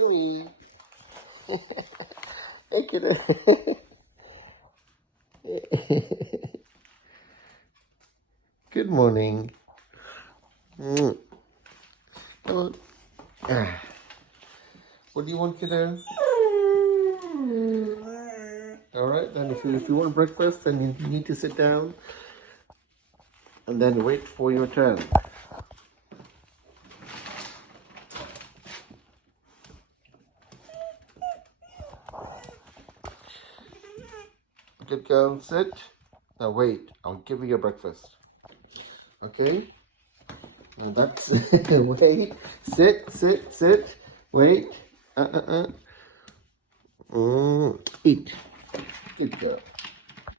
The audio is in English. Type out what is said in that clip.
Hey. Hey, kiddo. Good morning. Mm. Come on. Ah. What do you want, kiddo? All right, then if you want breakfast, then you need to sit down and then wait for your turn. Good girl, sit. Now wait, I'll give you your breakfast. Okay? Now that's wait, sit, wait. Eat. Good girl.